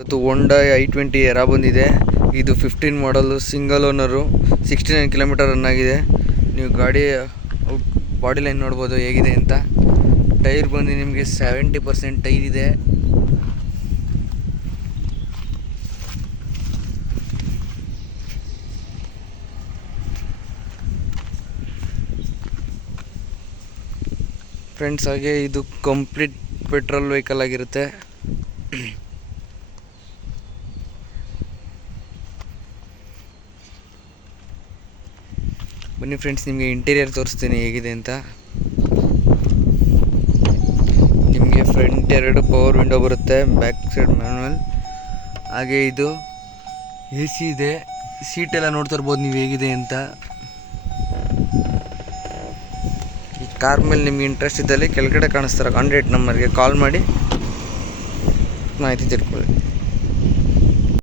ಇವತ್ತು ಹೋಂಡಾ i20 era ಬಂದಿದೆ. ಇದು 15 ಮಾಡಲು, ಸಿಂಗಲ್ ಓನರು, 69 ಕಿಲೋಮೀಟರ್ ರನ್ ಆಗಿದೆ. ನೀವು ಗಾಡಿ ಬಾಡಿ ಲೈನ್ ನೋಡ್ಬೋದು ಹೇಗಿದೆ ಅಂತ. ಟೈರ್ ಬಂದು ನಿಮಗೆ 70% ಟೈರ್ ಇದೆ. ಫ್ರೆಂಡ್ಸ್, ಹಾಗೆ ಇದು ಕಂಪ್ಲೀಟ್ ಪೆಟ್ರೋಲ್ ವೆಹಿಕಲ್ ಆಗಿರುತ್ತೆ. ಬನ್ನಿ ಫ್ರೆಂಡ್ಸ್, ನಿಮಗೆ ಇಂಟೀರಿಯರ್ ತೋರಿಸ್ತೀನಿ ಹೇಗಿದೆ ಅಂತ. ನಿಮಗೆ ಫ್ರಂಟ್ 2 ಪವರ್ ವಿಂಡೋ ಬರುತ್ತೆ, ಬ್ಯಾಕ್ ಸೈಡ್ ಮ್ಯಾನುವಲ್. ಹಾಗೆ ಇದು AC ಇದೆ. ಸೀಟೆಲ್ಲ ನೋಡ್ತಾ ಇರ್ಬೋದು ನೀವು ಹೇಗಿದೆ ಅಂತ. ಈ ಕಾರ್ ಮೇಲೆ ನಿಮ್ಗೆ ಇಂಟ್ರೆಸ್ಟ್ ಇದ್ದಲ್ಲಿ ಕೆಳಗಡೆ ಕಾಣಿಸ್ತಾರೆ ಕಾಂಟ್ಯಾಕ್ಟ್ ನಂಬರ್ಗೆ ಕಾಲ್ ಮಾಡಿ ಮಾಹಿತಿ ತಿಳ್ಕೊಳ್ಳಿ.